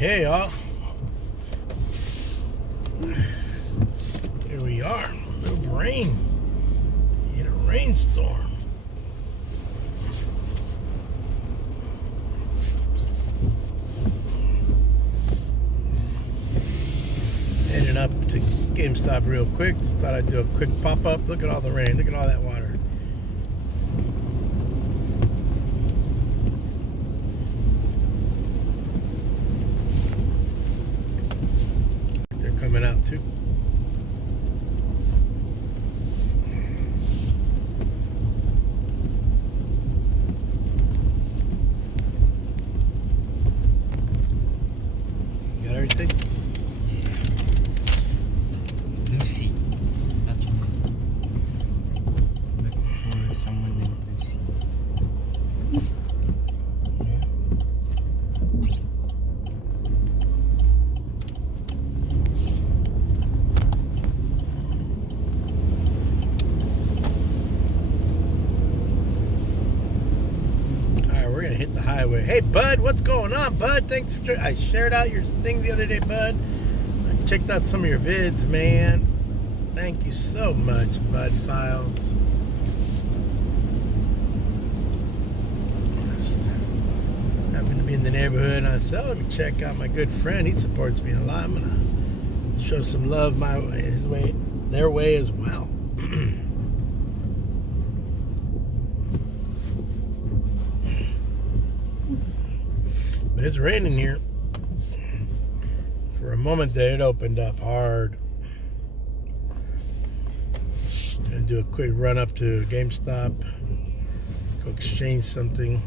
Hey y'all, here we are. A little rain. Hit a rainstorm. Heading up to GameStop real quick. Just thought I'd do a quick pop up. Look at all the rain. Look at all that water. Coming out too. You got everything? Lucy. That's what I'm looking for, someone named Lucy. Hit the highway. Hey Bud, what's going on, Bud? Thanks for I shared out your thing the other day, Bud. I checked out some of your vids, man. Thank you so much, Bud Files. Happened to be in the neighborhood and I said, let me check out my good friend. He supports me a lot. I'm gonna show some love their way as well. But it's raining here. For a moment there, it opened up hard. Gonna do a quick run up to GameStop. Go exchange something.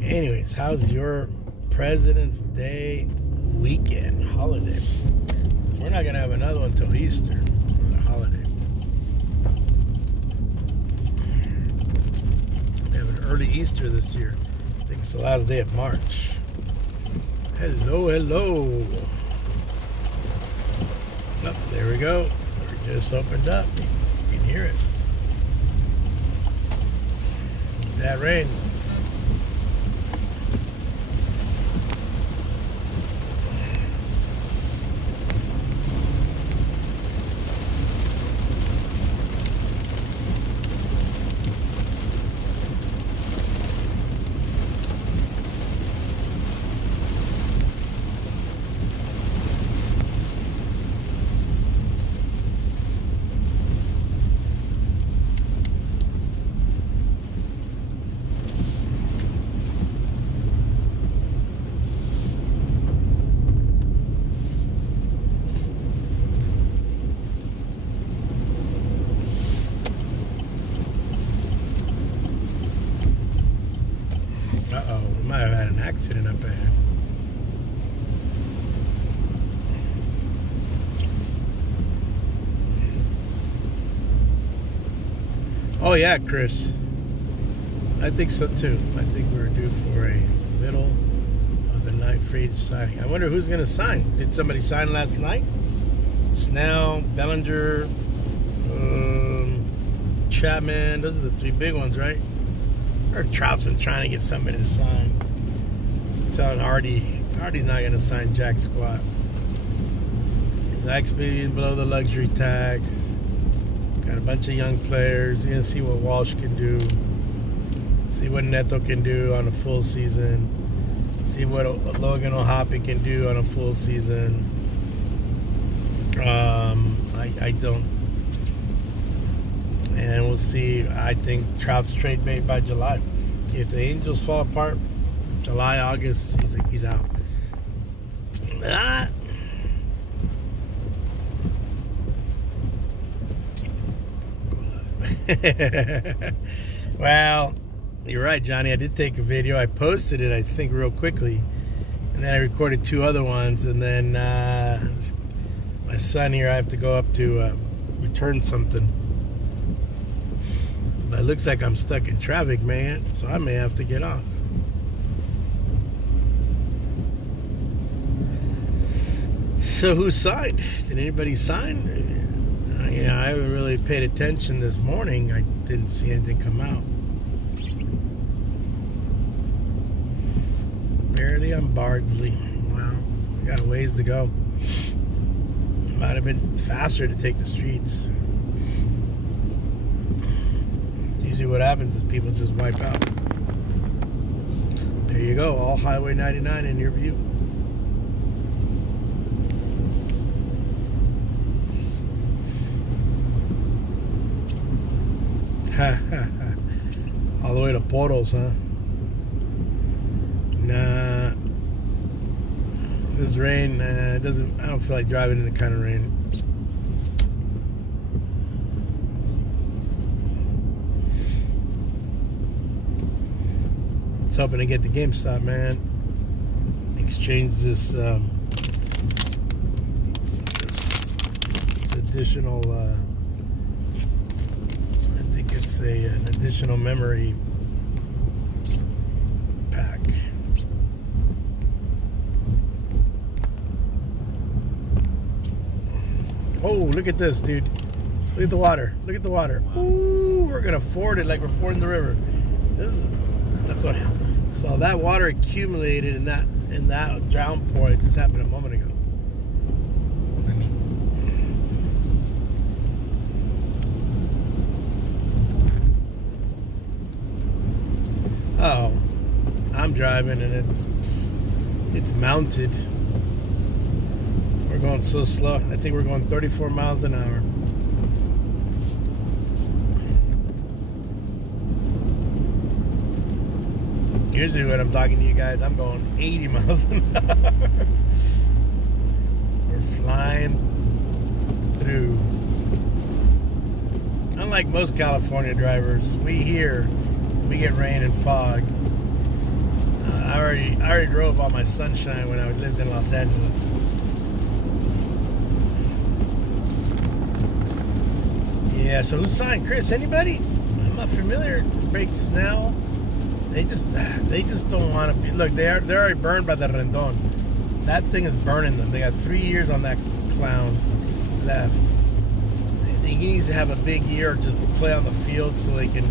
Anyways, how's your President's Day weekend holiday? 'Cause we're not gonna have another one till Easter. Another holiday. Early Easter this year. I think it's the last day of March. Hello, hello. Oh, there we go. It just opened up. You can hear it. That rain. Uh-oh, we might have had an accident up ahead. Oh yeah, Chris. I think so too. I think we're due for a middle of the night free signing. I wonder who's going to sign. Did somebody sign last night? Snell, Bellinger, Chapman. Those are the three big ones, right? Or Trout's been trying to get somebody to sign. I'm telling Hardy's not going to sign jack squat. He's expediting below the luxury tax. Got a bunch of young players. You're going to see what Walsh can do. See what Neto can do on a full season. See what Logan O'Hoppe can do on a full season. I don't. And we'll see. I think Trout's trade bait by July. If the Angels fall apart, July, August, he's out. Well, you're right, Johnny. I did take a video. I posted it, I think, real quickly. And then I recorded two other ones. And then my son here, I have to go up to return something. But it looks like I'm stuck in traffic, man. So I may have to get off. So who signed? Did anybody sign? You know, I haven't really paid attention this morning. I didn't see anything come out. Barely on Bardsley. Wow, we got a ways to go. Might have been faster to take the streets. Usually what happens is people just wipe out. There you go, all Highway 99 in your view. All the way to Poros, huh? Nah. This rain, it doesn't. I don't feel like driving in the kind of rain. It's hoping to get the GameStop, man. Exchange this additional. I think it's an additional memory pack. Oh, look at this, dude. Look at the water. Look at the water. Ooh, we're gonna ford it like we're fording the river. That's what. So that water accumulated in that downpour. It just happened a moment ago. What do you mean? Oh, I'm driving and it's mounted. We're going so slow. I think we're going 34 miles an hour. Usually when I'm talking to you guys, I'm going 80 miles an hour. We're flying through. Unlike most California drivers, we get rain and fog. I already drove all my sunshine when I lived in Los Angeles. Yeah, so who signed? Chris, anybody? I'm not familiar. Breaks now. They just don't want to be. Look, they're already burned by the Rendon. That thing is burning them. They got 3 years on that clown left. I think he needs to have a big year, just play on the field so they can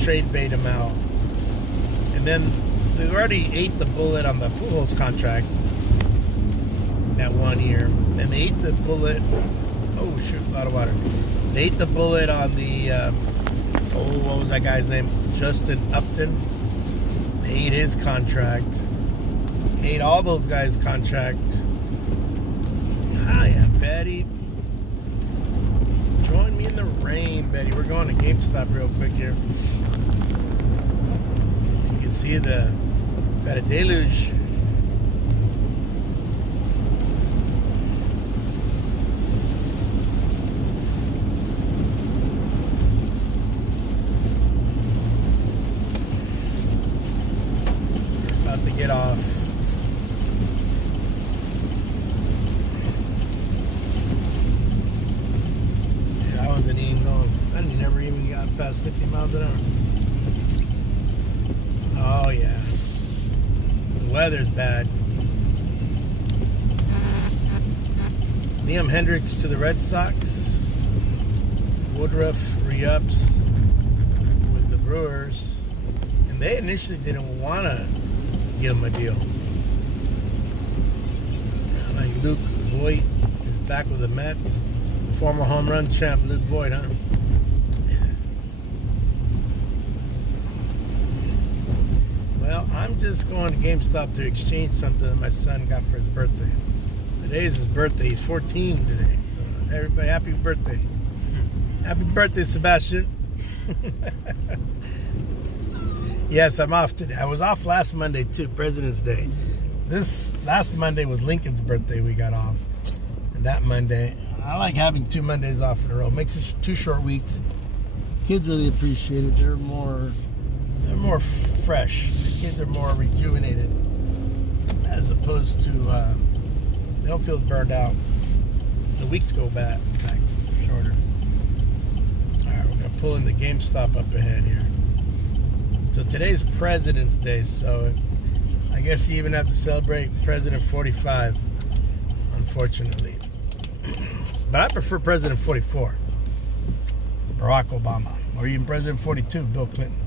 trade bait him out. And then they already ate the bullet on the Pujols contract that 1 year. And they ate the bullet. Oh shoot, a lot of water. They ate the bullet on the. What was that guy's name? Justin Upton. They ate his contract. Ate all those guys' contract. Hiya, Betty. Join me in the rain, Betty. We're going to GameStop real quick here. You can see got a deluge. To get off. Yeah, I wasn't even going. I never even got past 50 miles an hour. Oh yeah, the weather's bad. Liam Hendricks to the Red Sox. Woodruff re-ups with the Brewers, and they initially didn't want to give him a deal. Like Luke Voigt is back with the Mets. Former home run champ Luke Voigt, huh? Well, I'm just going to GameStop to exchange something that my son got for his birthday. Today's his birthday. He's 14 today. So everybody, happy birthday. Happy birthday, Sebastian. Yes, I'm off today. I was off last Monday too, President's Day. This last Monday was Lincoln's birthday. We got off, and that Monday, I like having 2 Mondays off in a row. Makes it 2 short weeks. Kids really appreciate it. They're more fresh. The kids are more rejuvenated, as opposed to they don't feel burned out. The weeks go back shorter. All right, we're gonna pull in the GameStop up ahead here. So today's President's Day, so I guess you even have to celebrate President 45, unfortunately. But I prefer President 44, Barack Obama, or even President 42, Bill Clinton.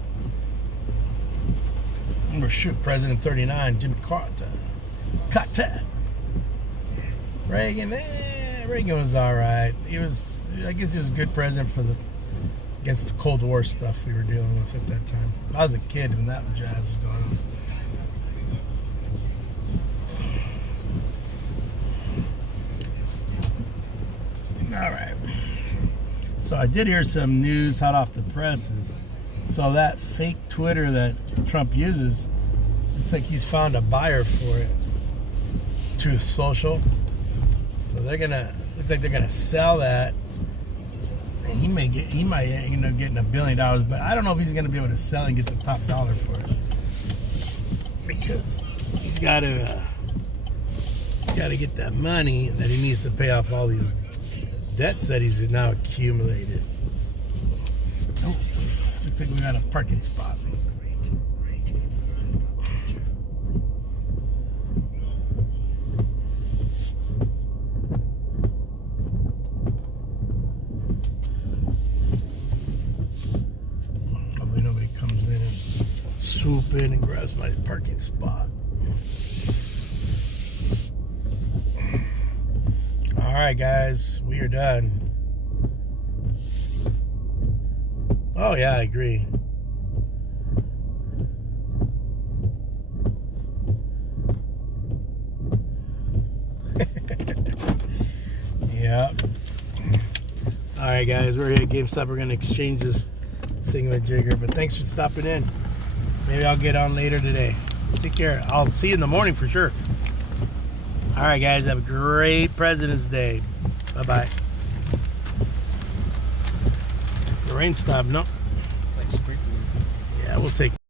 Or shoot, President 39, Jimmy Carter. Reagan, Reagan was all right. I guess he was a good president against the Cold War stuff we were dealing with at that time. I was a kid when that jazz was going on. All right. So I did hear some news hot off the presses. So that fake Twitter that Trump uses, looks like he's found a buyer for it. Truth Social. So looks like they're gonna sell that. And he might end up getting $1 billion, but I don't know if he's gonna be able to sell and get the top dollar for it. Because he's gotta get that money that he needs to pay off all these debts that he's now accumulated. Oh, looks like we got a parking spot. Hopefully nobody comes in and swoop in and grabs my parking spot. All right, guys, we are done. Oh, yeah, I agree. Yeah. All right, guys, we're here at GameStop. We're going to exchange this thingamajigger, but thanks for stopping in. Maybe I'll get on later today. Take care. I'll see you in the morning for sure. All right, guys, have a great President's Day. Bye-bye. The rain stopped. No. It's like sprinkling. Yeah, we'll take